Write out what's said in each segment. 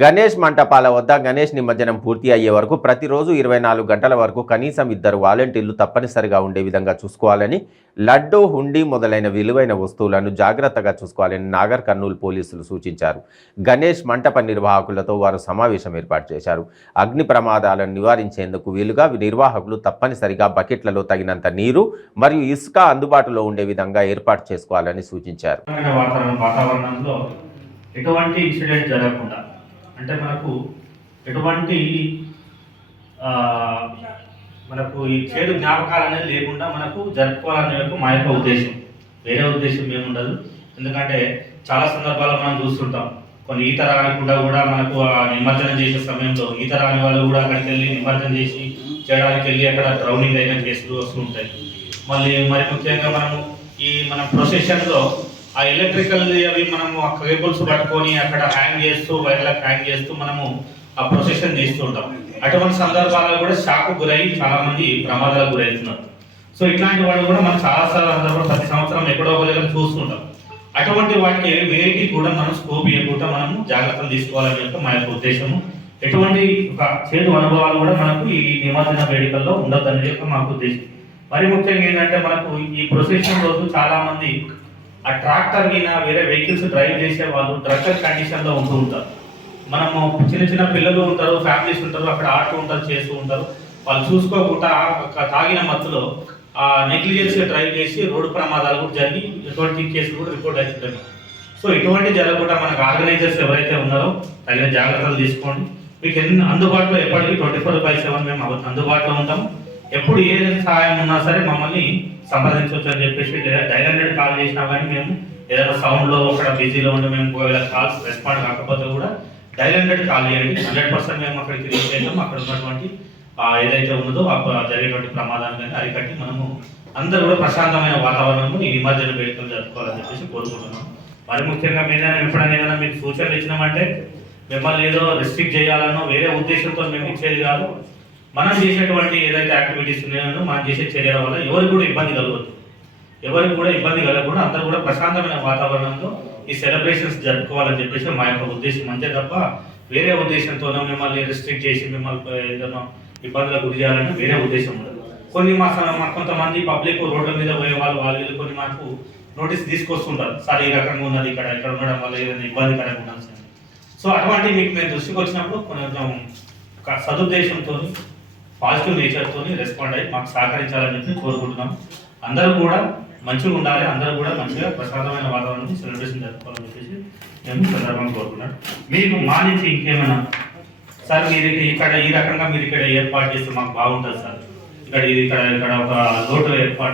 గణేష్ మంటపాల వద్ద గణేష్ నిమజ్జనం పూర్తి అయ్యే వరకు ప్రతిరోజు 24 గంటల వరకు కనీసం 2 వాలంటీర్లు తప్పనిసరిగా ఉండే విధంగా చూసుకోవాలని, లడ్డూ, హుండీ మొదలైన విలువైన వస్తువులను జాగ్రత్తగా చూసుకోవాలని నాగర్ కర్నూలు పోలీసులు సూచించారు. గణేష్ మంటప నిర్వాహకులతో వారు సమావేశం ఏర్పాటు చేశారు. అగ్ని ప్రమాదాలను నివారించేందుకు వీలుగా నిర్వాహకులు తప్పనిసరిగా బకెట్లలో తగినంత నీరు మరియు ఇసుక అందుబాటులో ఉండే విధంగా ఏర్పాటు చేసుకోవాలని సూచించారు. వాతావరణంలో ఎటువంటి ఇన్సిడెంట్ జరగకుండా అంటే మనకు ఎటువంటి మనకు ఈ చేదు జ్ఞాపకాలు అనేది లేకుండా మనకు జరుపుకోవాలనే మా యొక్క ఉద్దేశం. వేరే ఉద్దేశం ఏముండదు. ఎందుకంటే చాలా సందర్భాల్లో మనం చూస్తుంటాం, కొన్ని ఈత రాకుండా కూడా మనకు నిమజ్జనం చేసే సమయంలో ఈత రాని వాళ్ళు కూడా అక్కడికి వెళ్ళి నిమజ్జనం చేసి చేయడానికి వెళ్ళి అక్కడ డ్రౌనింగ్ అయిన కేసులు వస్తూ ఉంటాయి. మరి ముఖ్యంగా మనము మన ప్రొసెషన్లో ఆ ఎలక్ట్రికల్ అవి మనము ఆ కేబుల్స్ పట్టుకొని అక్కడ హ్యాంగ్ చేస్తూ వైర్లకు హ్యాంగ్ చేస్తూ మనము ఆ ప్రొసెషన్ చేస్తూ ఉంటాం. అటువంటి సందర్భాల్లో కూడా షాక్ గురై చాలా మంది ప్రమాదాలకు గురవుతున్నారు. సో ఇట్లాంటి వాళ్ళు కూడా మనం చాలా సందర్భాలు ప్రతి సంవత్సరం ఎక్కడో ఒక దగ్గర చూస్తుంటాం. అటువంటి వాటికి వేటి కూడా మనం స్కోప్ ఇవ్వకుండా మనము జాగ్రత్తలు తీసుకోవాలని యొక్క మా యొక్క ఉద్దేశము. ఎటువంటి ఒక చేదు అనుభవాలు కూడా మనకు ఈ నిమజ్జన వేడుకల్లో ఉండొద్దనేది యొక్క మాకు ఉద్దేశం. మరి ముఖ్యంగా ఏంటంటే మనకు ఈ ప్రొసెషన్ రోజు చాలా మంది ఆ ట్రాక్టర్ మీద వేరే వెహికల్స్ డ్రైవ్ చేసే వాళ్ళు డ్రగ్గర్ కండిషన్లో ఉంటూ ఉంటారు. మనము చిన్న పిల్లలు ఉంటారు, ఫ్యామిలీస్ ఉంటారు, అక్కడ ఆడుతూ ఉంటారు, చేస్తూ ఉంటారు. వాళ్ళు చూసుకోకుండా తాగిన మత్తులో నెగ్లిజెన్స్గా డ్రైవ్ చేసి రోడ్డు ప్రమాదాలు కూడా జరిగి ఎటువంటి కేసులు కూడా రిపోర్ట్ అవుతుంటాయి. సో ఇటువంటి జరగకుండా మనకు ఆర్గనైజర్స్ ఎవరైతే ఉన్నారో తగిన జాగ్రత్తలు తీసుకోండి. మీకు అందుబాటులో ఎప్పటికీ 24/7 మేము అందుబాటులో ఉంటాము. ఎప్పుడు ఏ సహాయం ఉన్నా సరే మమ్మల్ని సంప్రదించవచ్చు అని చెప్పేసి డైల్ 100 కాల్ చేసినా కానీ మేము ఏదైనా సౌండ్లో అక్కడ బిజీలో ఉండి మేము ఒకవేళ కాల్స్ రెస్పాండ్ కాకపోతే కూడా డైల్ 100 కాల్ చేయండి. 100% మేము అక్కడికి రీచ్ అవుతాం. అక్కడ ఉన్నటువంటి ఏదైతే ఉన్నదో జరిగేటువంటి ప్రమాదాన్ని కానీ అరికట్టి మనము అందరూ కూడా ప్రశాంతమైన వాతావరణంలో ఈ నిమజ్జన వేడుకలు జరుపుకోవాలని చెప్పేసి కోరుకుంటున్నాం. మరి ముఖ్యంగా మీద ఎప్పుడైనా ఏదైనా మీకు సూచనలు ఇచ్చినామంటే మిమ్మల్ని ఏదో రెస్ట్రిక్ట్ చేయాలనో వేరే ఉద్దేశంతో మేము ఇచ్చేది కాదు. మనం చేసేటువంటి ఏదైతే యాక్టివిటీస్ ఉన్నాయో మనం చేసే చర్యల వల్ల ఎవరికి కూడా ఇబ్బంది కలగదు. ఎవరికి కూడా ఇబ్బంది కలగకుండా అందరూ కూడా ప్రశాంతమైన వాతావరణంలో ఈ సెలబ్రేషన్స్ జరుపుకోవాలని చెప్పేసి మా యొక్క ఉద్దేశం. అంతే తప్ప వేరే ఉద్దేశంతోనో మిమ్మల్ని రెస్ట్రిక్ట్ చేసి మిమ్మల్ని ఏదైనా ఇబ్బందులకు గురి చేయాలని వేరే ఉద్దేశం ఉండదు. కొన్ని మాకు కొంతమంది పబ్లిక్ రోడ్ల మీద పోయే వాళ్ళు కొన్ని మాకు నోటీస్ తీసుకొస్తుంటారు, సార్ ఈ రకంగా ఉన్నది ఇక్కడ ఉండడం వల్ల ఏదైనా ఇబ్బందికరంగా ఉండాల్సి. సో అటువంటి మీకు మేము దృష్టికి వచ్చినప్పుడు కొంచెం సదుద్దేశంతో పాజిటివ్ నేచర్తో రెస్పాండ్ అయ్యి మాకు సహకరించాలని చెప్పి కోరుకుంటున్నాం. అందరూ కూడా మంచిగా ఉండాలి, అందరూ కూడా మంచిగా ప్రశాంతమైన వాతావరణం సెలబ్రేషన్ జరుపుకోవాలని చెప్పేసి మేము సందర్భంగా కోరుకున్నాం. మీకు మా నుంచి ఇంకేమైనా సార్ మీరు ఇక్కడ ఈ రకంగా మీరు ఇక్కడ ఏర్పాటు చేస్తే మాకు బాగుంటుంది సార్, ఇక్కడ ఒక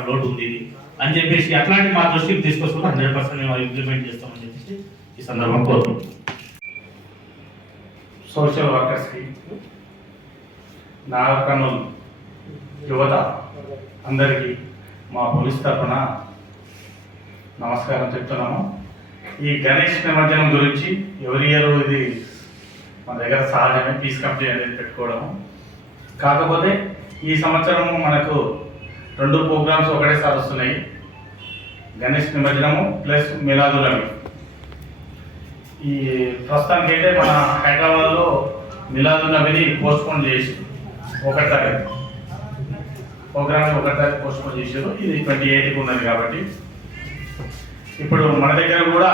లోటు ఉంది ఇది అని చెప్పేసి అట్లాంటి మా దృష్టికి తీసుకొచ్చుకుంటే 100% మేము ఇంప్లిమెంట్ చేస్తామని చెప్పేసి ఈ సందర్భంగా కోరుకుంటున్నాం. సోషల్ వర్కర్స్కి, నాగర్ కర్నూలు యువత అందరికీ మా పోలీస్ తరఫున నమస్కారం చెప్తున్నాము. ఈ గణేష్ నిమజ్జనం గురించి ఎవరి ఇయర్ ఇది మన దగ్గర సహజమే పీస్ కమిటీ అనేది పెట్టుకోవడము. కాకపోతే ఈ సంవత్సరం మనకు 2 ప్రోగ్రామ్స్ ఒకటేసారి వస్తున్నాయి. గణేష్ నిమజ్జనము ప్లస్ మిలాదుల్ నబీ. ఈ ప్రస్తుతానికి అయితే మన హైదరాబాద్లో మిలాదుల్ నబీని పోస్ట్పోన్ చేసి 1 తారీఖు ప్రోగ్రామ్ 1 తారీఖు పోస్ట్పోన్ చేసారు. ఇది 28కి ఉన్నది కాబట్టి ఇప్పుడు మన దగ్గర కూడా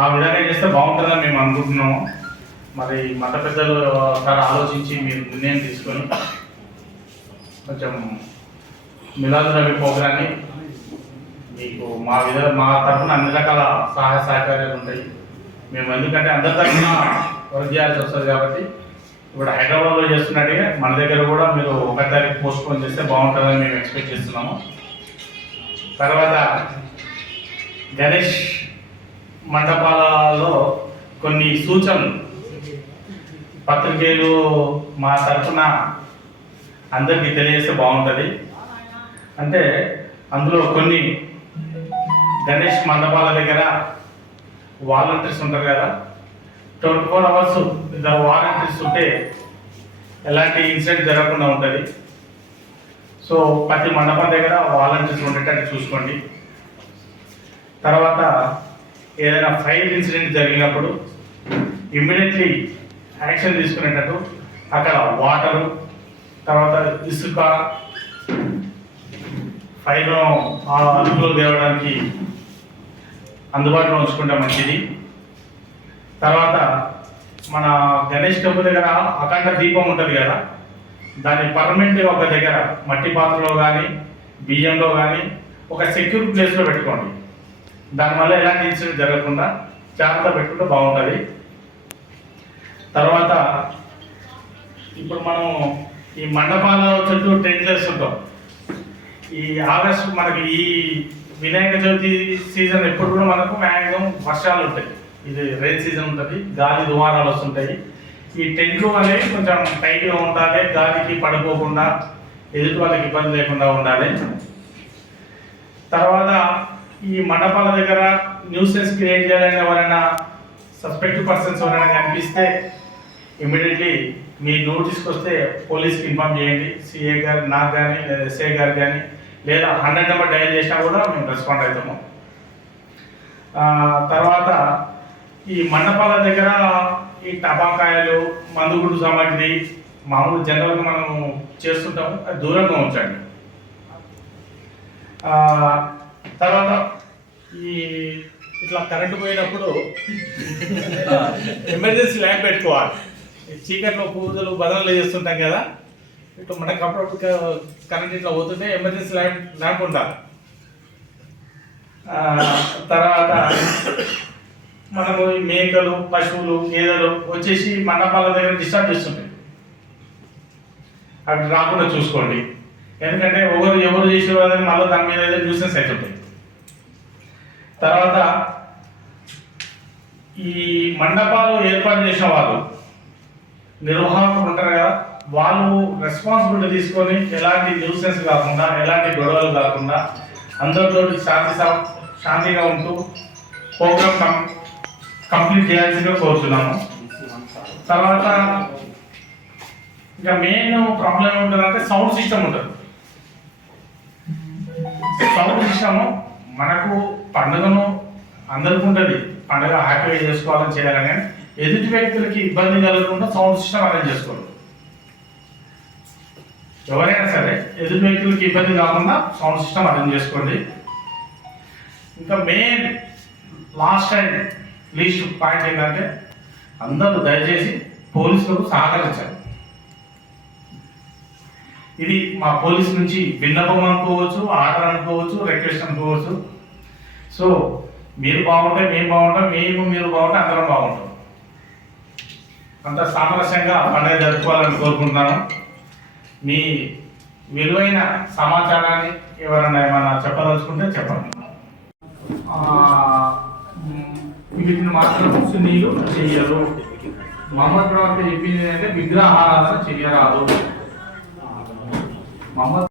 ఆ విధంగా చేస్తే బాగుంటుందని మేము అనుకుంటున్నాము. మరి మత పెద్దలు ఒకసారి ఆలోచించి మీరు నిర్ణయం తీసుకొని కొంచెం మిలాదుల్ నబీ ప్రోగ్రాన్ని మీకు మా తరఫున అన్ని రకాల సహాయ సహకార్యాలు ఉంటాయి. మేము ఎందుకంటే అందరి తరఫున వర్క్ చేయాల్సి వస్తుంది కాబట్టి ఇప్పుడు హైదరాబాద్లో చేస్తున్నట్టుగా మన దగ్గర కూడా మీరు 1 తారీఖు పోస్ట్పోన్ చేస్తే బాగుంటుందని మేము ఎక్స్పెక్ట్ చేస్తున్నాము. తర్వాత గణేష్ మండపాలలో కొన్ని సూచనలు పత్రికేయులు మా తరఫున అందరికీ తెలియజేస్తే బాగుంటుంది. అంటే అందులో కొన్ని గణేష్ మండపాల దగ్గర వాలంటీర్స్ ఉంటారు కదా, 24 hours 2 వాలంటీర్స్ ఉంటే ఎలాంటి ఇన్సిడెంట్ జరగకుండా ఉంటుంది. సో ప్రతి మండపం దగ్గర వాలంటీర్స్ ఉండేటట్టు చూసుకోండి. తర్వాత ఏదైనా ఫైర్ ఇన్సిడెంట్ జరిగినప్పుడు ఇమ్మీడియట్లీ యాక్షన్ తీసుకునేటట్టు అక్కడ వాటరు, తర్వాత ఇసుక, ఫైర్ను అదుపులో తేవడానికి అందుబాటులో ఉంచుకుంటే మంచిది. తర్వాత మన గణేష్ టెంపుల్ దగ్గర అఖండ దీపం ఉంటుంది కదా, దాన్ని పర్మనెంట్గా ఒక దగ్గర మట్టి పాత్రలో కానీ బియ్యంలో కానీ ఒక సెక్యూర్ ప్లేస్లో పెట్టుకోండి. దానివల్ల ఎలాంటి ఇన్సిడెంట్ జరగకుండా జాగ్రత్త పెట్టుకుంటే బాగుంటుంది. తర్వాత ఇప్పుడు మనం ఈ మండపాల చుట్టూ టెంట్లు వేస్తుంటాం. ఈ ఆగస్టు మనకి ఈ వినాయక చవితి సీజన్ ఎప్పుడు కూడా మనకు మ్యాక్సిమం వర్షాలు ఉంటాయి. ఇది రైన్ సీజన్ ఉంటుంది, గాలి దుమారాలు వస్తుంటాయి. ఈ టెంట్లు అనేవి కొంచెం టైట్గా ఉండాలి, గాలికి పడిపోకుండా ఎదుటి వాళ్ళకి ఇబ్బంది లేకుండా ఉండాలి. తర్వాత ఈ మండపాల దగ్గర న్యూసెన్స్ క్రియేట్ చేయాలని ఎవరైనా సస్పెక్టివ్ పర్సన్స్ ఎవరైనా కనిపిస్తే ఇమీడియట్లీ మీ నోటీస్కి వస్తే పోలీస్కి ఇన్ఫార్మ్ చేయండి. సిఏ గారు నాకు కానీ లేదా ఎస్ఐ గారు కానీ, లేదా 100 నెంబర్ డయల్ చేసినా కూడా మేము రెస్పాండ్ అవుతాము. తర్వాత ఈ మండపాల దగ్గర ఈ టపాకాయలు, మందుగుండు సామాగ్రి మామూలు జనరల్గా మనం చేస్తుంటాము, అది దూరంగా ఉంచండి. తర్వాత ఈ ఇట్లా కరెంటు పోయినప్పుడు ఎమర్జెన్సీ ల్యాంప్ పెట్టుకోవాలి. చీకట్లో పూజలు బదనలు చేస్తుంటాం కదా, ఇట్లా మనకు అప్పుడప్పుడు కరెంట్ ఇట్లా పోతుంటే ఎమర్జెన్సీ ల్యాంప్ ఉండాలి. తర్వాత మనము మేకలు, పశువులు, గేదెలు వచ్చేసి మండపాల దగ్గర డిస్టర్బ్ చేస్తుంటాయి, అవి రాకుండా చూసుకోండి. ఎందుకంటే ఎవరు చేసేవాళ్ళని మళ్ళీ దాని మీద ఏదో న్యూసెన్స్ అవుతుంటాయి. తర్వాత ఈ మండపాలు ఏర్పాటు చేసిన వాళ్ళు నిర్వాహకులు ఉంటారు కదా, వాళ్ళు రెస్పాన్సిబిలిటీ తీసుకొని ఎలాంటి న్యూసెన్స్ కాకుండా, ఎలాంటి గొడవలు కాకుండా అందరితో శాంతిగా ఉంటూ ప్రోగ్రామ్ కంప్లీట్ చేయాల్సిందిగా కోరుతున్నాము. తర్వాత ఇంకా మెయిన్ ప్రాబ్లం ఏముంటుందంటే సౌండ్ సిస్టమ్ ఉంటుంది. సౌండ్ సిస్టము మనకు పండుగను అందరికీ ఉంటుంది, పండుగ హ్యాపీగా చేసుకోవాలని చేయాలని, ఎదుటి వ్యక్తులకి ఇబ్బంది కలగకుండా సౌండ్ సిస్టమ్ అరేంజ్ చేసుకోవాలి. ఎవరైనా సరే ఎదుటి వ్యక్తులకి ఇబ్బంది కాకుండా సౌండ్ సిస్టమ్ అరేంజ్ చేసుకోండి. ఇంకా main last and least point ఏంటంటే అందరూ దయచేసి పోలీసులకు సహకరించాలి. ఇది మా పోలీస్ నుంచి విన్నపం అనుకోవచ్చు, ఆర్డర్ అనుకోవచ్చు, రిక్వెస్ట్ అనుకోవచ్చు. సో మీరు బాగుంటే మేము బాగుంటాం, మీరు బాగుంటే అందరం బాగుంటాం. అంత సామరస్యంగా పండుగ జరుపుకోవాలని కోరుకుంటున్నాను. మీ విలువైన సమాచారాన్ని ఎవరైనా ఏమైనా చెప్పదలుచుకుంటే చెప్పండి. వీటిని మాత్రం సునీలు చెయ్యరు. మహమ్మద్ ప్రవక్త చెప్పింది ఏంటంటే విగ్రహారాధన చెయ్యరాదు. మహమ్మద్